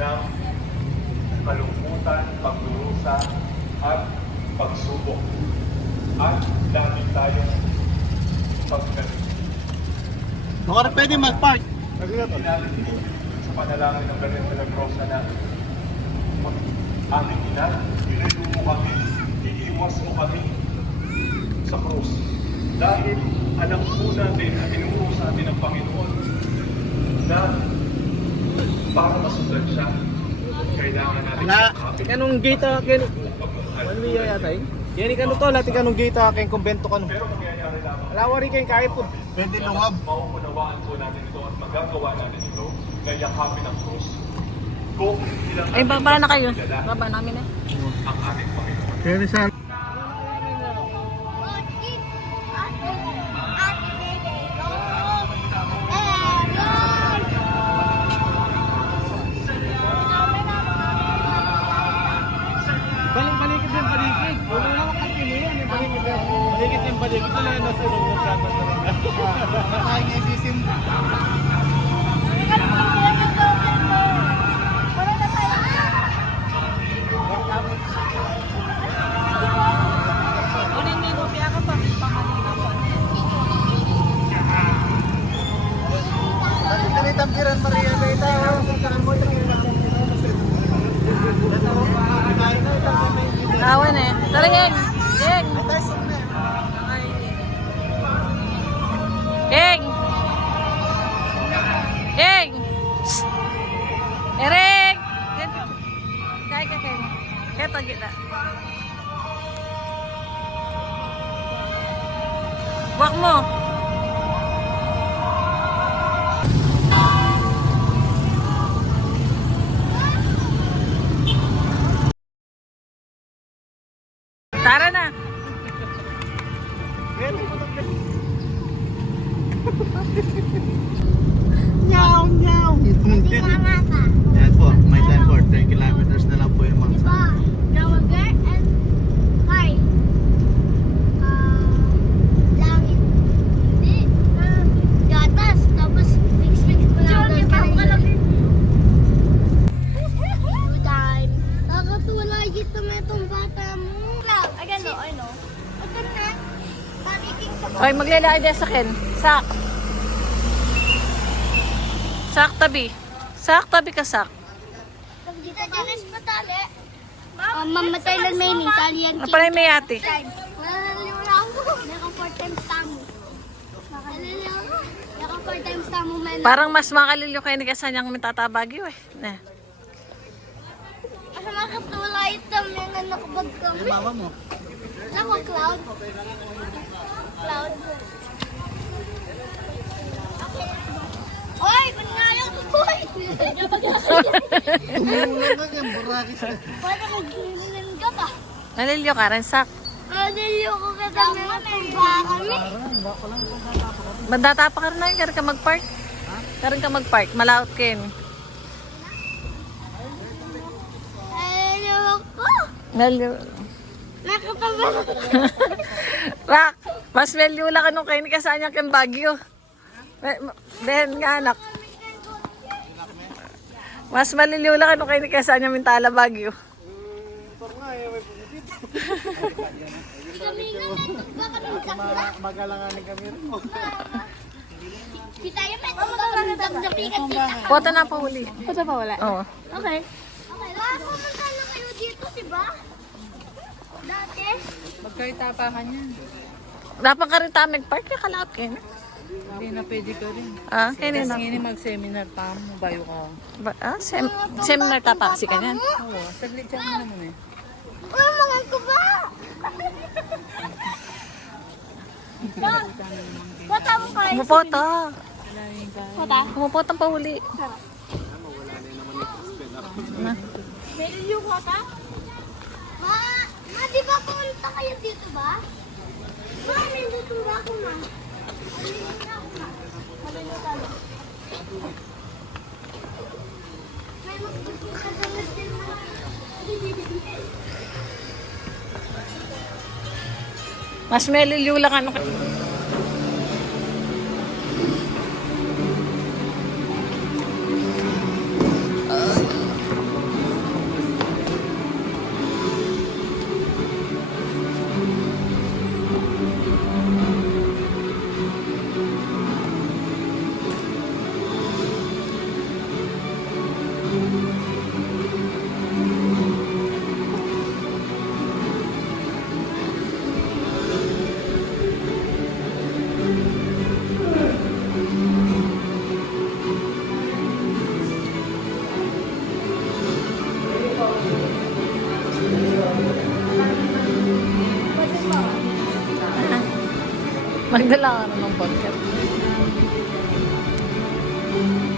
ng kalungkutan, pagdurusa, at pagsubok. At lagi tayong pagkalit. Baka rin pwede mag-park. Sa panalangin ng Ganyan de la Rosa na aming ina, ilayo mo kami, iiwas mo kami sa krus. Dahil alam po natin at tinuro sa atin ng Panginoon na para masundan siya, kailangan natin kapit. Kanong gate akin. Manliya yata eh. Yan ikano to, lati kanong gate akin, kumbento ka no. Pero mangyayari lamang, Alawa rin kayong kahit po. Pwede lungab. mauunawaan po natin ito at magagawa natin ito na yakapin ang krus. Kung ilang Ay, baba na kayo. Baba namin eh. ang ating Panginoon. Pwede sa... Balik-balikit yung paligid. Wala na makakil yan. Balikit yung paligid. Ito na yung nasa loob ng kamat na rin. Nakakain nga isisim. Tampiran Maria Beta. Awan eh. Tara, Geng. Geng. Geng. Geng. Shh. Eric. Kaya ka, Geng. Kaya tagit na. Wak mo. Tara na. Nyaw, nyaw. Yan po, may time for 10 kilometers na lang po yung mga Diba? Dawagar and high. Langit. Hindi. Gatas. Tapos mix-mix mo lang. Two time. Nakakatuwa dito may itong bata mo. Agano, ano? Ito na. Tariking sa Okay, maglalakad din sa akin. Sak. Sak tabi. Sak tabi ka, sak. dito. Dinis pa tali. Mamatay lang may ni. Tali yan. Ano pala yung may ate? Malaliwala ako. Naka 4 times tamo. Malaliwala ako. Naka 4 times tamo. Parang mas makalilyo kayo ni Kasanyang may tatabagyo eh. Na. Asa makatula ito. May nga nakabag kami. mama mo. Nako, cloud. Cloud. Hoy, pangayaw ko, boy! Tumulong ka yan, burakis ka. Parang maglilinan ka pa. Nalilyo ka rin, sak. Maliliw ko ka kami matumba kami. Mandata pa ka rin na yun. Karin ka mag-park. Karin ka mag-park. Malaot ka yun. Ayun ko. Nalilyo. Nakataba. Rak, mas value lang ka nung kayo ni Kasanyang kang bagyo. Ben nga anak. Mas maliliw lang ka nung kayo ni Kasanyang mintala bagyo. Kami nga natumba kami sakla. Magalanganin kami rin mo. Kita yung may tumba kami sakla. Kita. Photo na pa huli. Ito pa wala? Oo. Okay. Okay. Pumunta na kayo dito, diba? Dati. Magkaitapakan yan. Dapat ka rin tamig park. Kaya kalaot kayo na. Hindi na pwede ka rin. Ah, kaya Kasi na. ngayon mag-seminar pa mo, bayo ka. Seminar tapaksi ka niyan. Oo, saglit siya mo naman eh. Oh, mga kuba! Bata mo kayo. Pumupoto. Bata? Pumupoto pa huli. Na. May iliw bata? Ma, di ba pumunta kayo dito ba? Ma, may dito ba ako, ma? May magpupunta sa din mo. Mas maliliw lang ano. Magdala ka na ng podcast.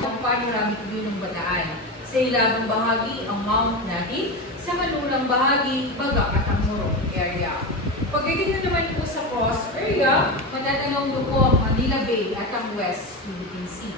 Ang panoramic view ng Bataan. Sa ilang bahagi, ang Mount Nahid. Sa kanulang bahagi, Baga at ang Morong area. Pagdating na naman po sa cross area, matatanaw mo po ang Manila Bay at ang West Philippine Sea.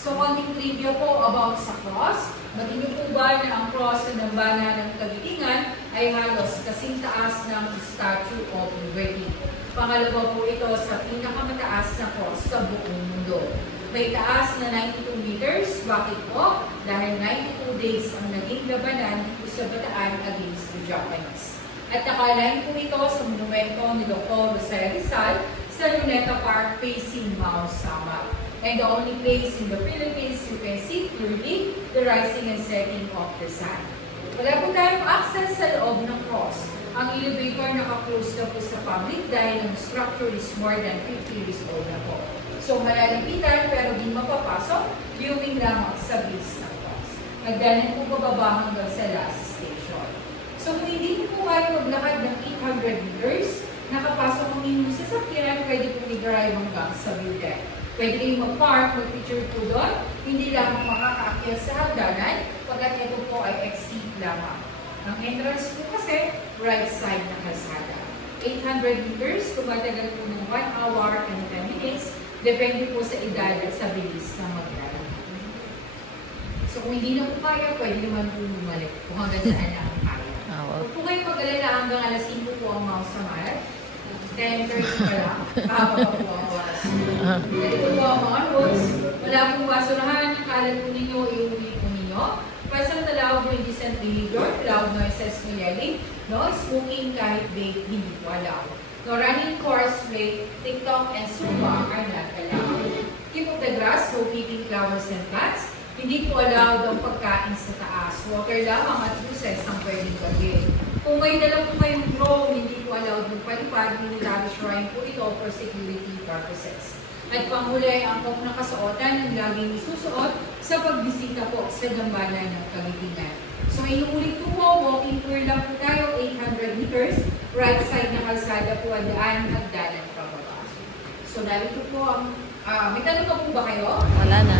So, konting trivia po about sa cross. Maging po ba na ang cross ng dambana ng Kagitingan ay halos kasing taas ng Statue of Liberty. Pangalawa po ito sa pinakamataas na cross sa buong mundo. May taas na 92 meters. Bakit po? Dahil 92 days ang naging labanan dito sa Bataan against the Japanese. At nakalain po ito sa monumento ni Dr. Rosario Rizal sa Luneta Park facing Mount Sama. And the only place in the Philippines you can see clearly the rising and setting of the sun. Wala po tayong access sa loob ng cross. Ang elevator naka-close na po sa public dahil ang structure is more than 50 years old na po. So malalapitan pero di mapapasok, viewing lamang sa base ng cross. Nagdanan po bababa hanggang sa last station. So kung hindi po kayo maglakad ng 800 meters, nakapasok ang inyong sasakyan, pwede po i-drive hanggang sa view deck. Pwede kayong mag-park, mag-picture po doon, hindi lamang makakaakyat sa hagdanan, pagkat ito po ay exit lamang. Ang entrance po kasi, right side ng kalsada. 800 meters, tumatagal po ng 1 hour and 10 minutes, depende po sa edad at sa bilis na mag-drive. So kung hindi na po kaya, pwede naman po bumalik kung hanggang saan na ang kaya. Huwag po kayo mag-alala hanggang alas 5 po ang Mount Samar. 10:30 pa lang, kahaba pa po ang oras. Dito po ang mga roads. Wala pong basurahan, kalat po ninyo, iuwi po ninyo. Present allowed no indecent behavior, loud noises no yelling, no smoking kahit vape, hindi po allowed. No running, horseplay, TikTok, and Zumba are not allowed. Keep of the grass, no keeping flowers and plants. Hindi po allowed ang pagkain sa taas. Water lamang at buses ang pwedeng gawin. Kung may dala po kayong drone, hindi po allowed yung palipad, shrine po ito for security purposes. At panghuli ang angkop na kasuotan ng laging isusuot sa pagbisita po sa dambana ng Kagitingan. So inuulit po walking tour lang po tayo, 800 meters, right side na kalsada po ang daan, hagdanan pababa. So narito po ang, may tanong pa po ba kayo? Wala na.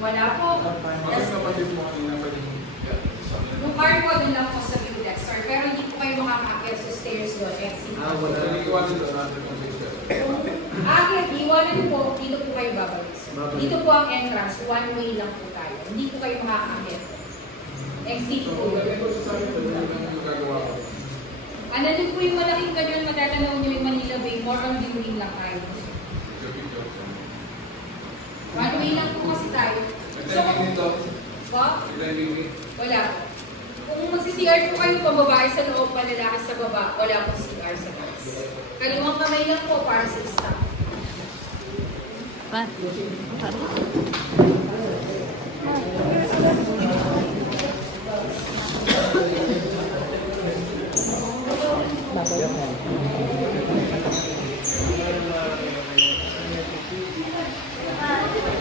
Wala po. Yung car po din lang po sa view deck, sir. Pero hindi po kayo makakakit sa stairs doon. Akit, iwanan po, dito po kayo babalik, sir. Dito po ang entrance, one way lang po tayo. Hindi po kayo makakakit. Exit po yun. Ano din po yung malaking ganyan, matatanaw nyo yung Manila Bay, more on viewing lang tayo. One way lang po kasi tayo. So, wala po. Kung magsi-CR po kayo, pababae sa loob, palalaki sa baba, wala pong CR sa taas. Kaliwang kamay lang po para sa staff. Pat.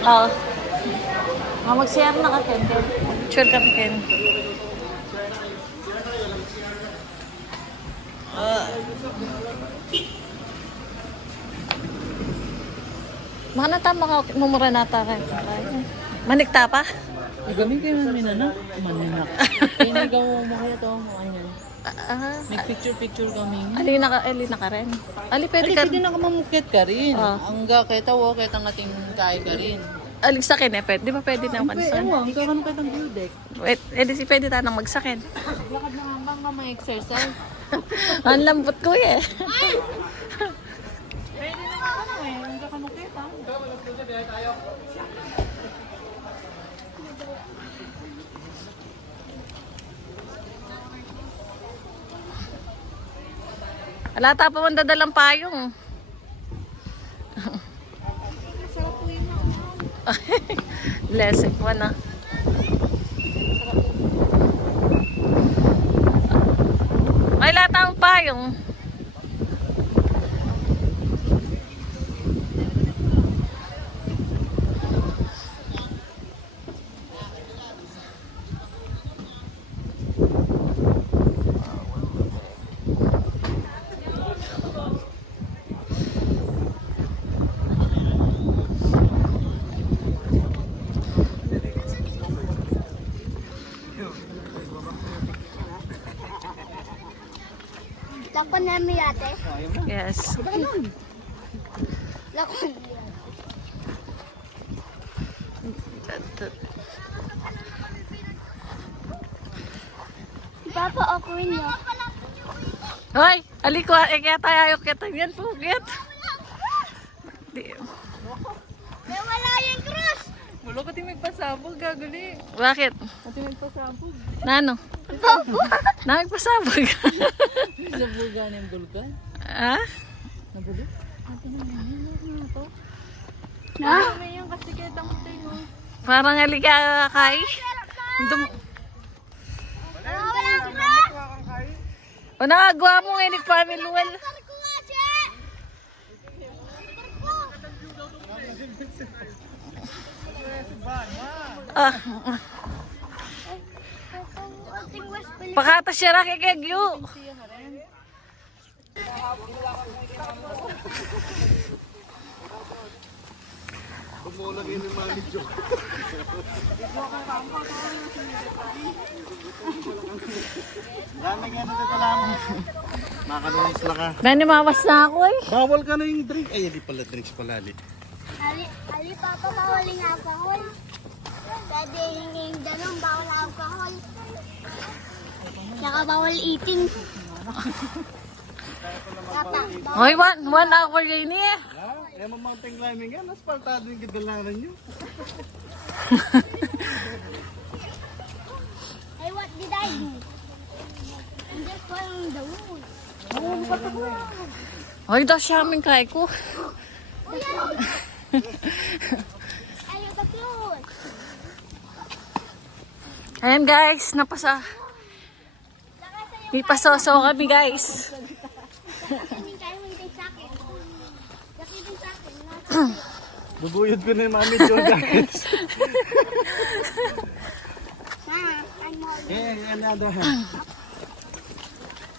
Oo. Mag-share na ka, Ken. Sure ka, Ken. Baka natama ka, mumura nata ka. Manikta pa? Gamitin mo namin ano? Maninak. Inigaw mo kaya to. Ayan. Nag-picture kami. Ali na ka rin. Ali, pwede ka. Pwede na ka mamukit ka rin. Ah. Ang gakita wo, kahit ang ating kaya ka rin. Alig sa akin eh, pwede. Di ba pwede na kansan? Ang gagano kahit ang view deck. Wait, di pwede tanang magsakin. Lakad na hambang ka ma-exercise. Ang lambot ko eh. Pwede na ka ano eh. Ang gakamukit ha. Alata pa man dadalang payong. Lesson mo na. May lata ang payong. Lakon na may ate. Yes. Lakon. Papa, okuin niyo. Hoy, alikwa, kaya tayo ayaw kita yan, pugit. Di, May wala yung cross. Wala ka timig pasabog, gagali. bakit? Timig pasabog. Nano? Nagpasabog. Sabugan yung bulkan. Ah? Nabuli? Ate naman, na to. Na? May yung kasiketang tayo. Parang alika kay. Wala yung cross. O nakagawa mo ngayon ng family well. Ko nga siya. Ah, Ating West Philippines. pakata siya rakikegyo. Lamig yan ito lang. Makanulis na ka. Nanimawas na ako eh. Bawal ka na yung drink. Ay, hindi pala drinks pala. Ali, Papa, bawal yung alcohol. Pwede yung ganun, bawal ang alcohol. Saka bawal eating. Papa, bawal. Hoy, one hour yun eh. Eh, mountain climbing yan. Aspartado yung gidalanan nyo. Hey, what did I do? I'm just following the rules. Hoy, daw siya aming kay ko. Oh, yeah. Ayaw ka close. Ayan guys, napasa. May pasoso kami guys. Hindi kayo hindi sa akin. Sakitin sa akin. Bubuyod ko na yung mami dyan, guys. I'm all. Eh, another ha.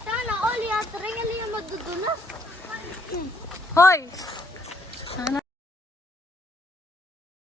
Sana all yata rin yung madudulas. Hoy,